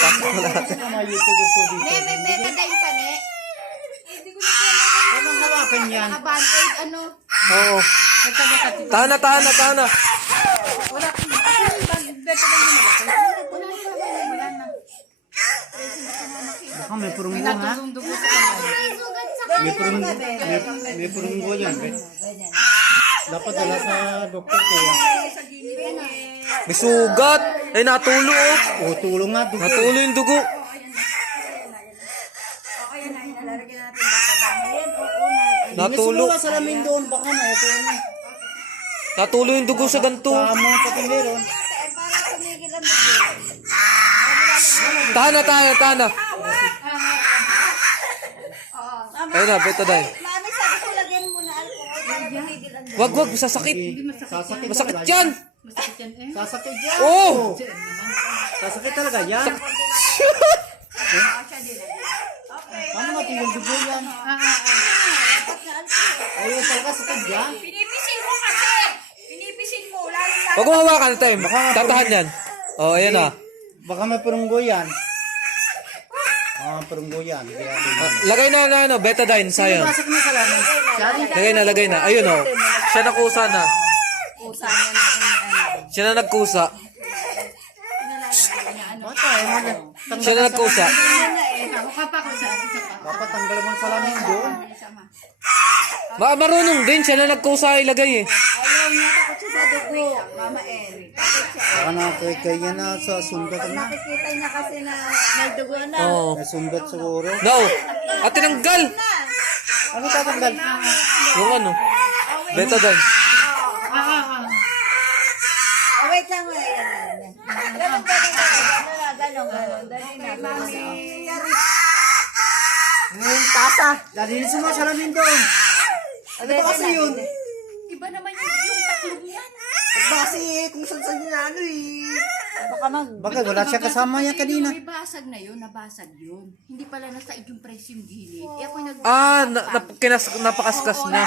Pasok na natin. May betadine pa, ne? Anong hawakan yan? Band-aid, ano? Oo. Tahan na. Wala. Betadine mo na. Wala na. Baka may purunggo ha? Dugo sa kanya. May purunggo yan. Dapat wala sa doktor ko yan. May sugat. Ay, natulo oh. O, tulong nga. Dugo. Natulo yung dugo. Natulo. May salamin doon. Baka na ito. Natulo yung dugo sa ganto. Pamo pati meron. Tahan na. Ayun na, betadine. Mami, sabi ko lagyan mo na alcohol para tumigil ang Wag, sasakit. Sasakit. Masakit yan. masakit yan eh. Sasakit yan. Oh! Sasakit talaga yan. Paano natin yung dugo yan? Ayun talaga sakit yan. Pinipisin mo kasi! Pinipisin mo! Lalo Wag mo hawakan ito, tatahan yan. Oh, ayan na. Baka may purunggo yan. Purunggo yan. Lagay na ano, betadine, sayang. Pasok na salamin. Lagay na. Ayun oh. Siya nakusa na. kusa niya na ano. Siya na nagkusa. Bata, Siya na nagkusa. Mukha pa ko sa isa pa. dapat tanggal mo ang salamin doon. Marunong din, siya na nagkusa ilagay eh. Ayaw niya takot siya sa dugo. Mama Eri. Takot siya. Baka nakikaya na sa sundat na. Nakikita niya kasi na may dugo na. Oo. May sundat siguro. No! At tinanggal! Ano tatanggal? Yung ano? Betadine. Oh, wait lang. Ganon. Dali na. Tasa. Dalinis mo ang salamin doon. Ano ba kasi yun? Iba naman yung tatlong yan. Ba kasi kung saan niya ano eh. Baka Bakit wala siya kasama niya kanina? May basag na yun, nabasag yun. Hindi pala nasa yung press yung gilid. Eh ako Napakaskas na.